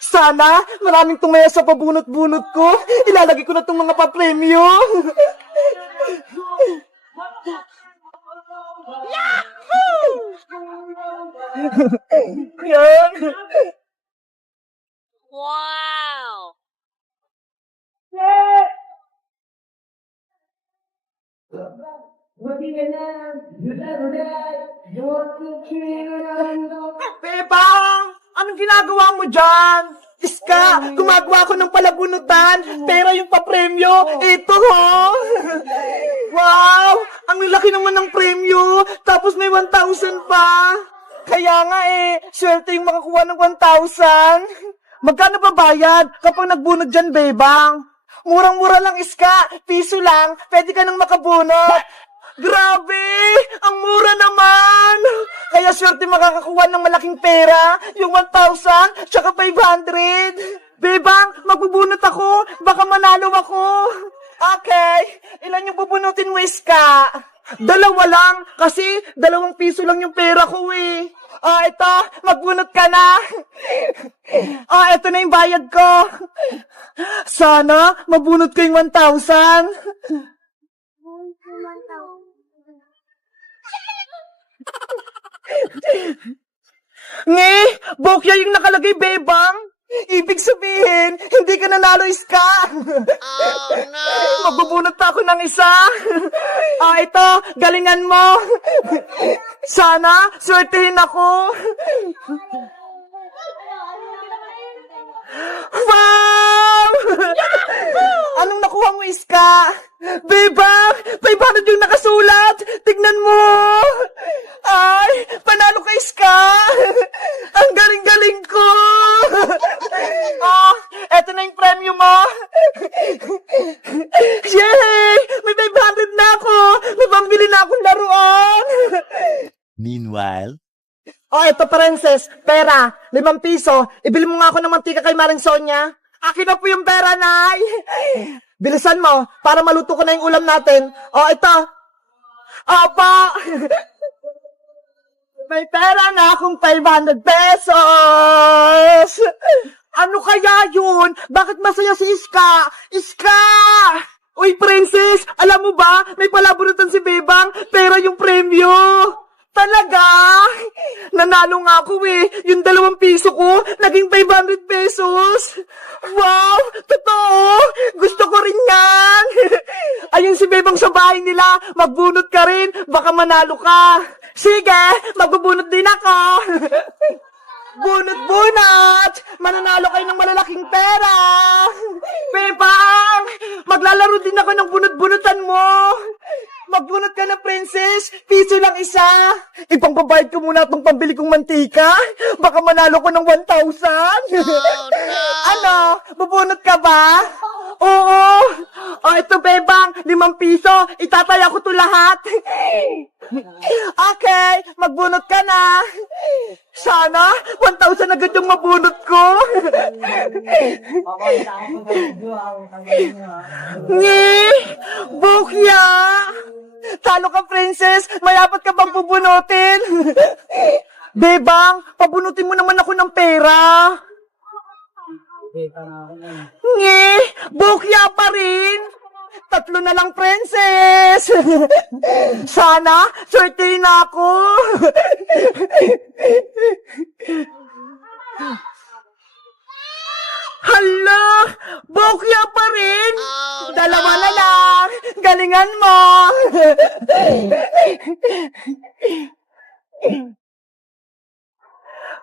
Sana maraming tumaya sa pabunot-bunot ko. Ilalagay ko na itong mga papremyo. Yan. Wow! Bebang! Anong ginagawa mo dyan? Iska, gumagawa ko ng palabunutan, pero yung papremyo, ito ho! Wow! Ang laki naman ng premyo, tapos may 1,000 pa! Kaya nga swerte yung makakuha ng 1,000. Magkano ba bayad kapag nagbunot dyan, Bebang? Murang-mura lang, Iska, piso lang, pwede ka nang makabunot. Grabe! Ang mura naman! Kaya swerte makakakuha ng malaking pera, yung 1,000, tsaka 500. Bebang, magbubunot ako, baka manalo ako. Okay, ilan yung bubunutin mo, Iska? 2 lang, kasi 2 piso lang yung pera ko ito, magbunot ka na. Ito na yung bayad ko. Sana, mabunot ko yung 1,000. Nge, bokya yung nakalagay, Bebang. Ibig sabihin, hindi ka nanalo, Iska. Oh no! Magbubunot pa ako ng isa. Ito, galingan mo. Sana, swertehin ako. Wow! Anong nakuha mo, Iska? Bebang, 500 yung nakasulat. Tignan mo. Ay, panalo ka, Iska. Ang galing-galing ko. Eto na yung premyo mo. Yay! May 500 na ako. May pambili na akong laruan. Meanwhile, Eto, Princess. Pera. 5 piso. Ibili mo nga ako ng mantika kay Maring Sonia. Akin na po yung pera, Nay. Bilisan mo, para maluto ko na yung ulam natin. Ito. Opo. May pera na akong 500 pesos. Ano kaya yun? Bakit masaya si Iska? Iska! Uy, Princess, alam mo ba, may palabunutan si Bebang, pera yung premyo. Talaga? Nanalo nga ako Yung 2 piso ko, naging 500 pesos. Wow! Totoo! Gusto ko rin yan! Ayun si Bebang sa bahay nila, magbunot ka rin, baka manalo ka. Sige, magbubunot din ako. Bunot-bunot! Mananalo kayo ng malalaking pera! Bebang! Maglalaro din ako ng bunot-bunutan mo! Magbunot ka na, Princess! Piso lang isa! Ipangbabayad ko muna itong pambili kong mantika! Baka manalo ko ng 1,000! Oh no! Ano? Bubunot ka ba? Oo! Ito, Bebang! 5 piso! Itataya ko to lahat! Okay! Magbunot ka na! Sana, 1,000 agad yung mabunot ko! Ngi! Bukya! Talo ka, Princess! Mayapat ka bang bubunutin? Bebang, pabunutin mo naman ako ng pera! Ngi! Bukya pa rin! 3 na lang, Princess! Sana, swertein na ako! Hala! Bokya pa rin! Oh, 2 na lang! Galingan mo!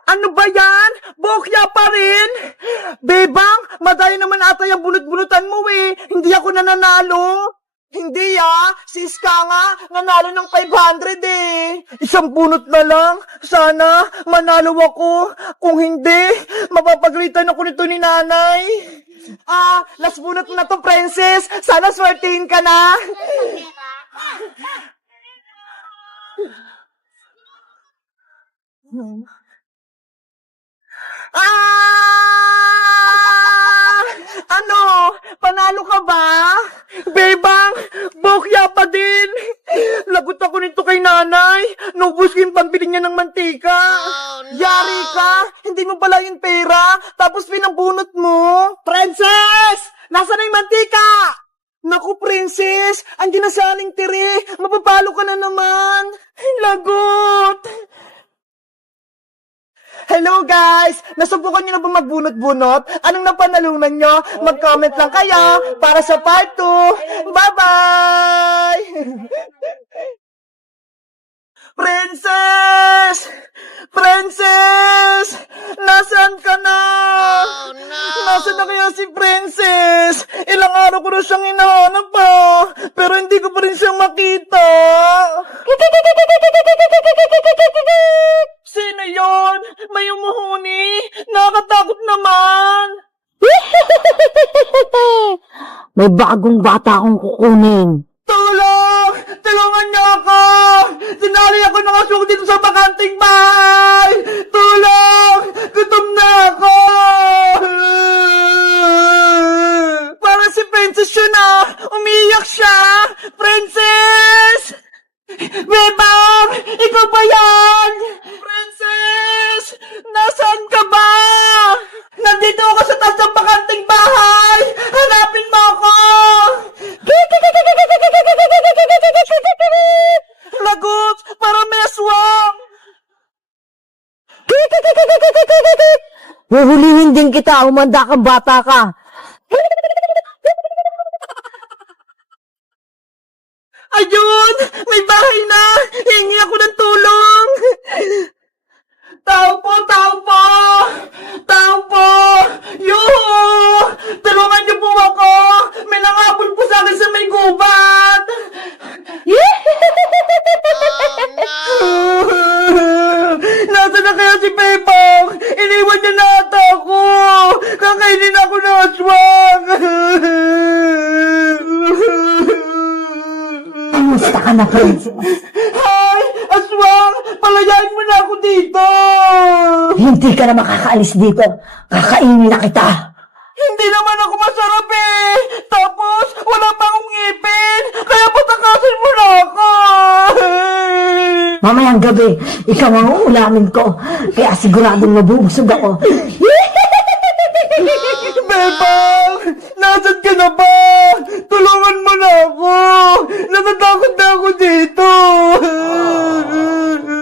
Ano ba yan? Bokya pa rin? Bebang, madaya naman ata yung bunot-bunutan mo Hindi ako nananalo. Hindi si Iska nga, nanalo ng 500 Isang bunot na lang. Sana, manalo ako. Kung hindi, mapapaglitan ako nito ni nanay. Last bunot na to, Princess. Sana swertein ka na. Ano? Panalo ka ba? Bebang, bokya pa din. Lagot ako nito kay nanay. Naubos ko yung pambili niya ng mantika. Oh, no. Yari ka, hindi mo pala yung pera. Tapos pinambunot mo? Princess! Nasaan na yung mantika? Naku, princess! Andiyan na sa aling tiri! Mapapalo ka na naman! Lagot! Hello guys! Nasubukan nyo na ba magbunot-bunot? Anong napanalunan nyo? Mag-comment lang kayo para sa part 2! Bye-bye! Princess! Princess! Nasaan ka na? Oh, no. Nasaan na kaya si Princess? Ilang araw ko na siyang hinahanap pa, pero hindi ko pa rin siya makita. Sino yon? May umuhuni? Nakakatakot naman. May bagong bata akong kukunin. Tulong! Tulungan niyo ako! Sinali ako ng aswang dito sa bakanting bahay! Tulong! Gutom na ako! Parang si Princess siya na! Umiiyak siya! Princess! Bebang! Ikaw ba yan? Princess! Nasaan ka ba? Nandito ako sa taas ng bakanting bahay! Hanapin mo ako! Lagot! Parang may aswang! Huhulihin din kita, umanda kang bata ka. Ayun! May bahay na! Hingi ako ng tulong! Tao po! Tao po! Tao po! Yuhu! Tulungan niyo po ako! May nangabol po sa akin sa may gubat! Nasaan na kaya si Pepang? Iniwan niya na ata ako! Kakainin ako ng aswang! Kamusta ka na, princess? Hay! Aswang! Palayain mo na ako dito! Hindi ka na makakaalis dito. Kakainin na kita. Hindi naman ako masarap eh! Tapos, wala pa akong ngipin! Kaya patakasin mo na ako! Mamayang gabi, ikaw ang uulamin ko. Kaya siguradong mabubusog ako. Bebang! Nasaan ka na ba? Tulungan mo na ako! Natatakot na ako dito!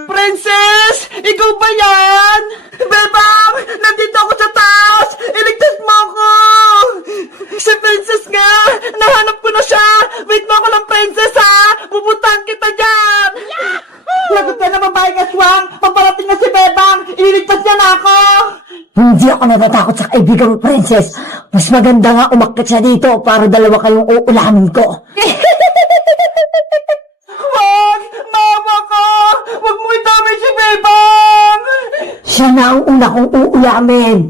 Princess! Ikaw ba yan? Bebang! Nandito ako sa taas! Iligtas mo ako! Si Princess nga! Nahanap ko na siya! Wait mo ako lang, Princess, ha! Pupuntahan kita dyan! Lagot ka na, babaeng aswang! Paparating na si Bebang! Iligtas niya na ako! Hindi ako natatakot sa kaibigang princess. Mas maganda nga umakyat siya dito para dalawa kayong uulamin ko. Wag! Maawa ka! Wag mo itamay si Bebang! Siya na ang una kong uulamin.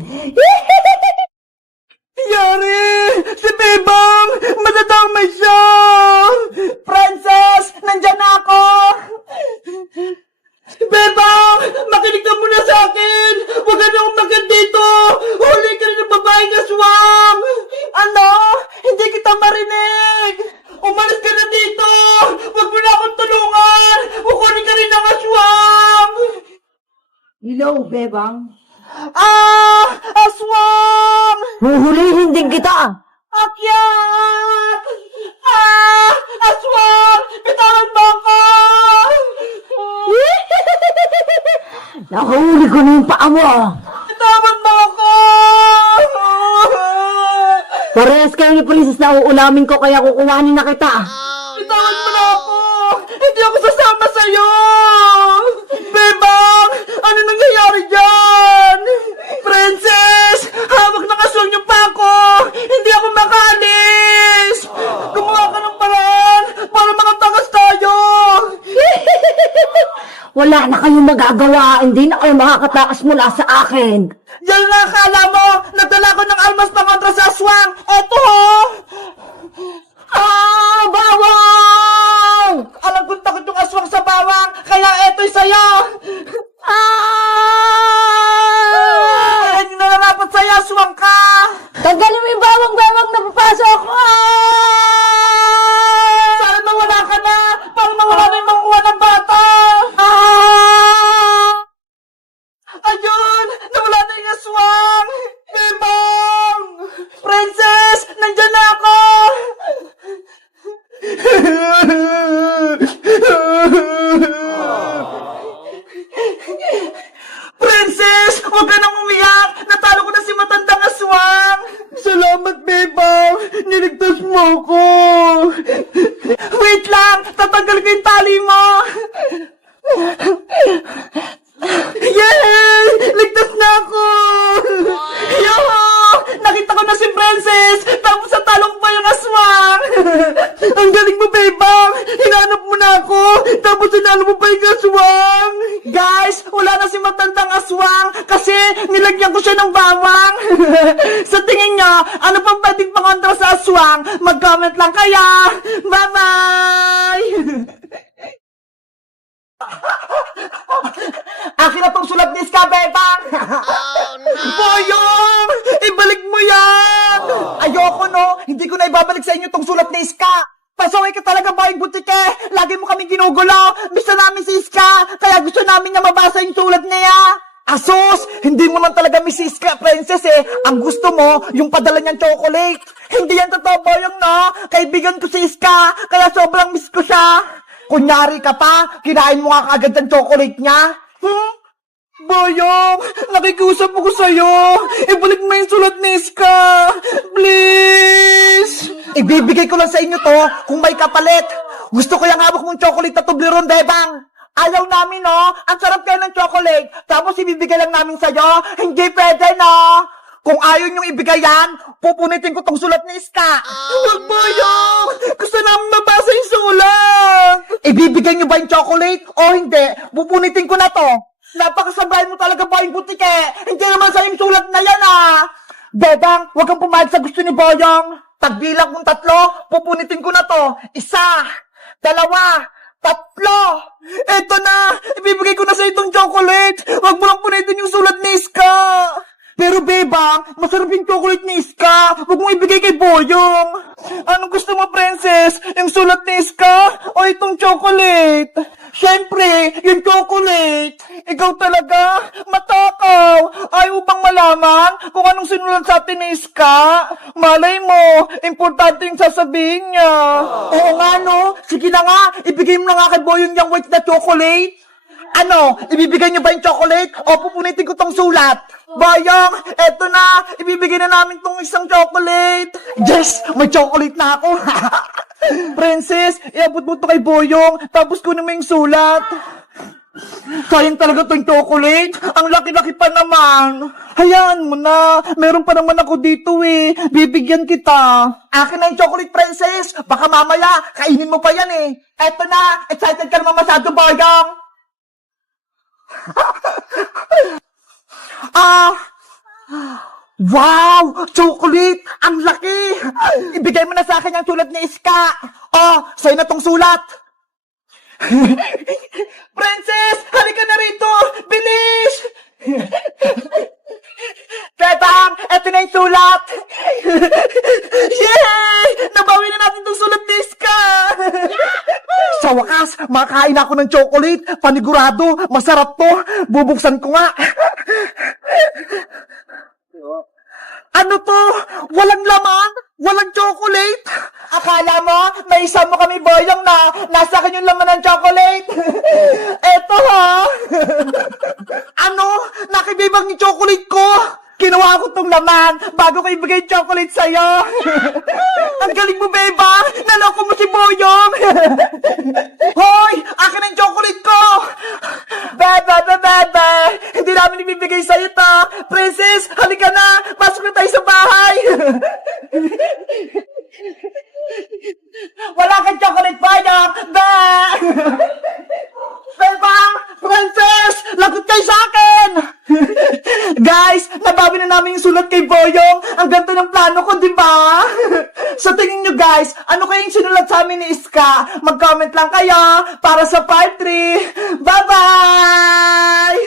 Yari! Si Bebang! Madadamay siya! Princess! Nandyan na ako! Bebang! Makinig ka muna sa akin! Huwag ka na umakyat dito! Huli ka rin ng babaeng aswang! Ano? Hindi kita marinig! Umalis ka na dito! Huwag mo na akong tulungan! Kukunin ka rin ng aswang! Hello, Bebang. Ah! Aswang! Huhulihin din kita. Akyat! Ah! Aswang! Bitawan mo ako! Nakahuli ko na yung paa mo. Bitawan mo ako! Parehas kayo ni princess na uulamin ko kaya kukuhanin na kita. Oh, Bitawan mo na ako! Hindi ako sasama sa'yo! Bebang! Ano nangyayari dyan? Princess! Hawak ng aswang yung pako! Hindi ako makaalis! Gumawa ka ng paraan para makatakas tayo! Wala na kayong magagawa. Hindi na kayo makakatakas mula sa akin. Yan na akala mo! Nagdala ko ng almas na kontra sa aswang! Eto ho! Ah! Bawang! Alam kong takot yung aswang sa bawang, kaya eto'y sa'yo! Ah! Hindi na narapat sa'yo, aswang ka! Tanggalin mo yung bawang-bawang na papasok. Sana mawala ka na! Para mawala na yung makuha ng bata! Ayun! Nawala na yung aswang! Beba! Nandyan na ako! Princess! Huwag ka nang umiyak! Natalo ko na si matandang aswang! Salamat, Bebang! Niligtas mo ko! Wait lang! Tatanggal ko yung tali mo! Yay! Ligtas na ako! Yo! Nakita ko na si Princess! Tapos natalong pa yung aswang! Ang galing mo, Bebang! Hinanap mo na ako! Tapos hinalo mo pa yung aswang! Guys! Wala na si matandang aswang! Kasi nilagyan ko siya ng bawang! Sa tingin nyo, ano pang pwedeng pangontra sa aswang? Mag-comment lang kaya! Bye-bye! Akin na tong sulat ni Iska, Bebang! Oh no! Boyong! Ibalik mo yan! Ayoko, no? Hindi ko na ibabalik sa inyo tong sulat ni Iska! Pasaway ka talaga, Boyong Butike! Lagi mo kami ginugulo! Gusto namin si Iska! Kaya gusto namin niya mabasa yung sulat niya! Asos! Hindi mo man talaga miss si Iska, Princess, eh! Ang gusto mo, yung padala niyang chocolate! Hindi yan totoo, Boyong, no? Kaibigan ko si Iska! Kaya sobrang miss ko siya! Kunyari ka pa, kinain mo nga kaagad ang chocolate niya. Boyong, nakikusap ako sa'yo. Ibalik mo yung sulat ni Iska. Please. Ibibigay ko lang sa inyo to kung may kapalit. Gusto ko yung hawak mong chocolate na Toblerone, Bebang. Ayaw namin, no? Ang sarap kayo ng chocolate. Tapos ibibigay lang namin sa'yo. Hindi pwede, no? Kung ayaw niyong ibigay yan, pupunitin ko tong sulat ni Iska. Huwag, Boyong! Gusto namin mabasa yung sulat! Ibibigay niyo ba yung chocolate o hindi? Pupunitin ko na to. Napakasabay mo talaga, Boyong Butike. Hindi naman sa yung sulat na yan, ah. Bebang, huwag kang pumayag sa gusto ni Boyong. Pagbilang kong 3, pupunitin ko na to. 1, 2, 3. Eto na! Ibibigay ko na sa itong chocolate! Huwag mo lang punitin yung sulat ni Iska! Pero, Bebang, masarap yung chocolate ni Iska. Huwag mong ibigay kay Boyong. Anong gusto mo, Princess? Yung sulat ni Iska o itong chocolate? Siyempre, yung chocolate. Ikaw talaga, matakaw. Ayaw bang malaman kung anong sinulat sa atin ni Iska? Malay mo, importante yung sasabihin niya. Oo nga, no? Sige na nga, ibigay mo na nga kay Boyong yung white na chocolate. Ano, ibibigay niyo ba yung chocolate o pupunitin ko tong sulat? Boyong, eto na, ibibigay na namin tong isang chocolate. Yes, may chocolate na ako. Princess, iabot mo to kay Boyong, tapos kunin mo yung sulat. Sayang talaga tong chocolate. Ang laki-laki pa naman. Hayaan mo na. Meron pa naman ako dito eh. Bibigyan kita. Akin na yung chocolate, Princess. Baka mamaya, kainin mo pa yan eh. Eto na, excited ka naman masyado, Boyong. Wow! Chocolate! Ang laki! Ibigay mo na sa akin yung sulat ni Iska! Sa'yo na tong sulat! Princess! Halika na rito! Bilis! Bebang! Eto na yung sulat! Yay! Nabawi na natin tong sulat ni Iska! Sa wakas, makain ako ng chocolate. Panigurado, masarap to. Bubuksan ko nga. Ano to? Walang laman? Walang chocolate? Akala mo, may isa mo kami, Boyong, na nasa akin yung laman ng chocolate? Eto, ha? Ano? Nakibibang yung chocolate ko? Kinuha ko tong laman bago ko ibigay yung chocolate sa'yo. Ang galing mo, Beba! Naloko mo si Boyong! Hoy! Akin ang chocolate ko! Bebe! Hindi namin ibibigay sa'yo to! Princess, halika na! Pasok na tayo sa bahay! Wala kang chocolate, Boyong! Bebang! Princess! Lagot kayo sa akin! Guys, nabawi na namin yung sulat kay Boyong. Ang ganda ng plano ko, di ba? Sa tingin nyo, guys, ano kayong sinulat sa amin ni Iska? Mag-comment lang kayo para sa part 3. Bye-bye!